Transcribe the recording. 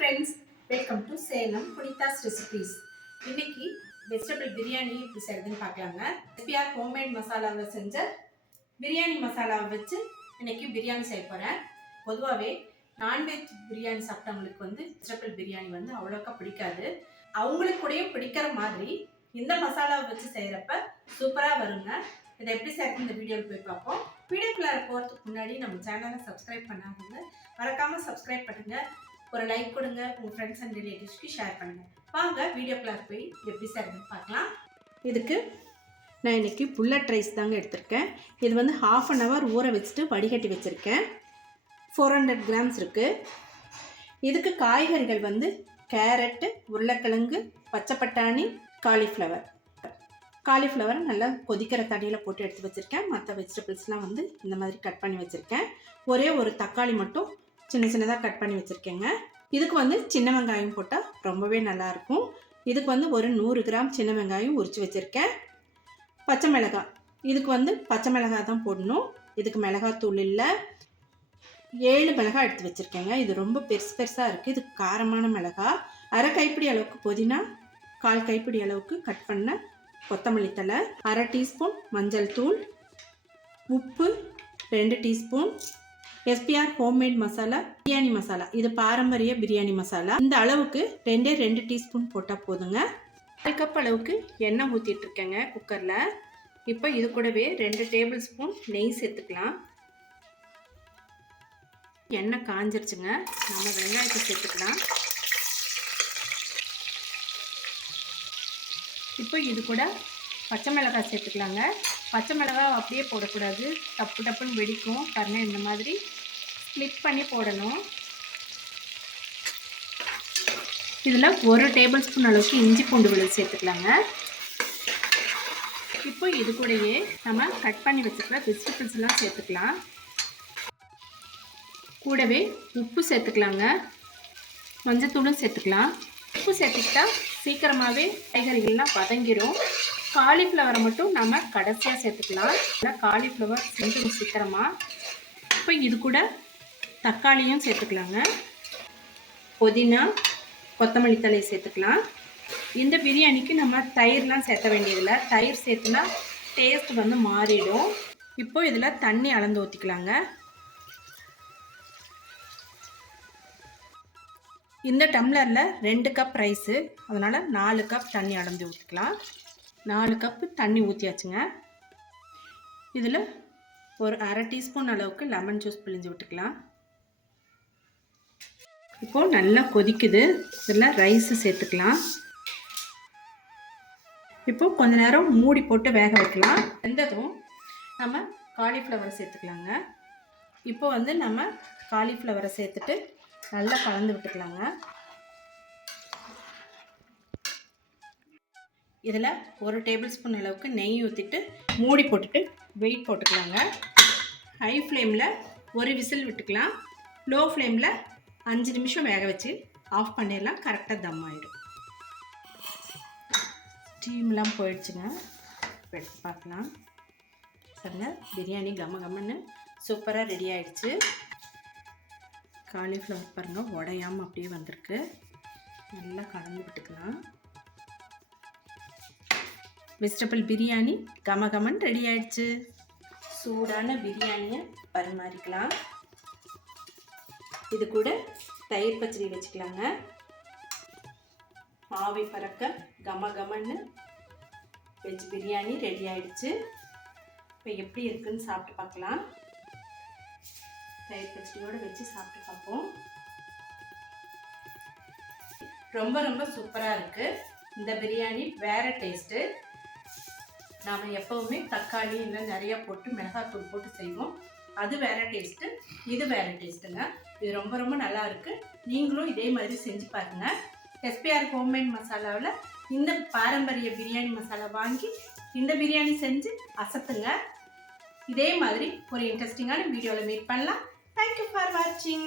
Friends, welcome to Salem புனிதாஸ் recipes. இன்னைக்கு vegetable biryani எப்படி செய்யறதுன்னு பார்க்கலாங்க. எஸ்பிஆர் ஹோம்மேட் மசாலாவை செஞ்ச பிரியாணி மசாலாவை வச்சு இன்னைக்கு பிரியாணி செய்ய போகிறேன். பொதுவாகவே நான்வெஜ் பிரியாணி சாப்பிட்டவங்களுக்கு வெஜிடபிள் பிரியாணி அவ்வளோக்கா பிடிக்காது. அவங்களுக்கு கூடயும் பிடிக்கிற மாதிரி இந்த மசாலாவை வச்சு செய்கிறப்ப சூப்பராக வருங்க. இதை எப்படி செய்யறது இந்த வீடியோவில் போய் பார்ப்போம். வீடியோக்குள்ளே போகிறதுக்கு முன்னாடி நம்ம சேனலை சப்ஸ்கிரைப் பண்ணாதவங்க மறக்காமல் சப்ஸ்கிரைப் பண்ணுங்க, ஒரு லைக் கொடுங்க, உங்கள் ஃப்ரெண்ட்ஸ் அண்ட் ரிலேட்டிவ்ஸ்க்கு ஷேர் பண்ணுங்க. வாங்க வீடியோக்குள்ளே போய் எப்படி செய்யறதுன்னு பார்க்கலாம். இதுக்கு நான் இன்றைக்கி புல்லட் ரைஸ் தாங்க எடுத்திருக்கேன். இது 1/2 an hour ஊற வச்சுட்டு வடிகட்டி வச்சுருக்கேன். 400 grams இருக்குது. இதுக்கு காய்கறிகள் கேரட்டு, உருளைக்கிழங்கு, பச்சை பட்டாணி, காலிஃப்ளவர் நல்லா கொதிக்கிற தண்ணியில் போட்டு எடுத்து வச்சுருக்கேன். மற்ற வெஜிடபிள்ஸ்லாம் இந்த மாதிரி கட் பண்ணி வச்சுருக்கேன். ஒரே ஒரு தக்காளி மட்டும் சின்ன சின்னதாக கட் பண்ணி வச்சுருக்கேங்க. இதுக்கு சின்ன வெங்காயம் போட்டால் ரொம்பவே நல்லாயிருக்கும். இதுக்கு ஒரு 100 gram சின்ன வெங்காயம் உரித்து வச்சுருக்கேன். பச்சை மிளகாய், இதுக்கு பச்சை மிளகாய் தான் போடணும். இதுக்கு மிளகாத்தூள் இல்லை. 7 மிளகாய் எடுத்து வச்சுருக்கேங்க. இது ரொம்ப பெருசாக இருக்குது. இது காரமான மிளகாய். அரை கைப்பிடி அளவுக்கு புதினா, 1/4 கைப்பிடி அளவுக்கு கட் பண்ண கொத்தமல்லி தழை, 1/2 டீஸ்பூன் மஞ்சள் தூள், உப்பு 2 teaspoon, SPR homemade masala biryani masala. இது பாரம்பரிய பிரியாணி மசாலா. இந்த அளவுக்கு 2 டீஸ்பூன் போட்டால் போதுங்க. 1 கப் அளவுக்கு எண்ணெய் ஊற்றிட்டு இருக்கேங்க குக்கரில். இப்போ இது கூடவே 2 டேபிள் ஸ்பூன் நெய் சேர்த்துக்கலாம். எண்ணெய் காஞ்சிருச்சுங்க. நம்ம வெங்காயத்தை சேர்த்துக்கலாம். இப்போ இது கூட பச்சை மிளகாய் சேர்த்துக்கலாங்க. பச்சை மிளகாய் அப்படியே போடக்கூடாது, டப்புன்னு வெடிக்கும். பாருங்க, இந்த மாதிரி ஸ்ப்ளிட் பண்ணி போடணும். இதில் 1 டேபிள் ஸ்பூன் அளவுக்கு இஞ்சி பூண்டு விழுது சேர்த்துக்கலாங்க. இப்போ இது கூடயே நம்ம கட் பண்ணி வச்சுக்கிற வெஜிடபிள்ஸ்லாம் சேர்த்துக்கலாம். கூடவே உப்பு சேர்த்துக்கலாங்க. மஞ்சத்தூளும் சேர்த்துக்கலாம். உப்பு சேர்த்துக்கிட்டா சீக்கிரமாகவே காய்கறிகள்லாம் வதங்கிடும். காலிஃப்ளவரை மட்டும் நம்ம கடைசியாக சேர்த்துக்கலாம். இல்லை, காலிஃப்ளவர் செஞ்சிடும் சீக்கிரமாக. இப்போ இது கூட தக்காளியும் சேர்த்துக்கலாங்க. புதினா, கொத்தமல்லி தழை சேர்த்துக்கலாம். இந்த பிரியாணிக்கு நம்ம தயிர்லாம் சேர்த்த வேண்டியதில்லை. தயிர் சேர்த்துனா டேஸ்ட் மாறிடும். இப்போ இதில் தண்ணி அளந்து ஊற்றிக்கலாங்க. இந்த டம்ளரில் 2 கப் ரைஸு, அதனால் 4 கப் தண்ணி அளந்து ஊற்றிக்கலாம். 4 கப்பு தண்ணி ஊற்றியாச்சுங்க. இதில் ஒரு 1/2 டீஸ்பூன் அளவுக்கு லெமன் ஜூஸ் பிழிஞ்சு விட்டுக்கலாம். இப்போது நல்லா கொதிக்குது. இதில் ரைஸு சேர்த்துக்கலாம். இப்போது கொஞ்ச நேரம் மூடி போட்டு வேக வைக்கலாம். வெந்ததும் நம்ம காலிஃப்ளவரை சேர்த்துக்கலாங்க. இப்போ நம்ம காலிஃப்ளவரை சேர்த்துட்டு நல்லா கலந்து விட்டுக்கலாங்க. இதில் 1 டேபிள் ஸ்பூன் அளவுக்கு நெய் ஊற்றிட்டு மூடி போட்டுட்டு வெயிட் போட்டுக்கலாங்க. ஹை ஃப்ளேமில் 1 விசில் விட்டுக்கலாம். லோ ஃப்ளேமில் 5 நிமிஷம் வேக வச்சு ஆஃப் பண்ணிடலாம். கரெக்டாக தம் ஆகிடும். ஸ்டீம்லாம் போயிடுச்சுங்க. எடுத்து பார்க்கலாம். பாருங்க, பிரியாணி கம்மன்னு சூப்பராக ரெடி ஆகிடுச்சு. காலிஃப்ளவர் பாருங்கள், உடையாமல் அப்படியே வந்திருக்கு. நல்லா கலந்து விட்டுக்கலாம். வெஜிடபிள் பிரியாணி கமகமன் ரெடி ஆயிடுச்சு. சூடான பிரியாணியை பரிமாறிக்கலாம். இது கூட தயிர் பச்சடி வச்சுக்கலாங்க. ஆவி பறக்க கமகமன்னு வெஜ் பிரியாணி ரெடி ஆயிடுச்சு. இப்போ எப்படி இருக்குன்னு சாப்பிட்டு பார்க்கலாம். தயிர் பச்சடியோடு வச்சு சாப்பிட்டு பார்ப்போம். ரொம்ப சூப்பராக இருக்குது இந்த பிரியாணி. வேறு டேஸ்ட்டு. நாம் எப்போவுமே தக்காளி இல்லை நிறையா போட்டு மிளகாத்தூள் போட்டு செய்வோம். அது வேறு டேஸ்ட்டு, இது வேறு டேஸ்ட்டுங்க. இது ரொம்ப நல்லா இருக்குது. நீங்களும் இதே மாதிரி செஞ்சு பாருங்கள். எஸ்பிஆர் ஹோம்மேட் மசாலாவில் இந்த பாரம்பரிய பிரியாணி மசாலா வாங்கி இந்த பிரியாணி செஞ்சு அசத்துங்க. இதே மாதிரி ஒரு இன்ட்ரெஸ்டிங்கான வீடியோவில் மீட் பண்ணலாம். Thank you for watching.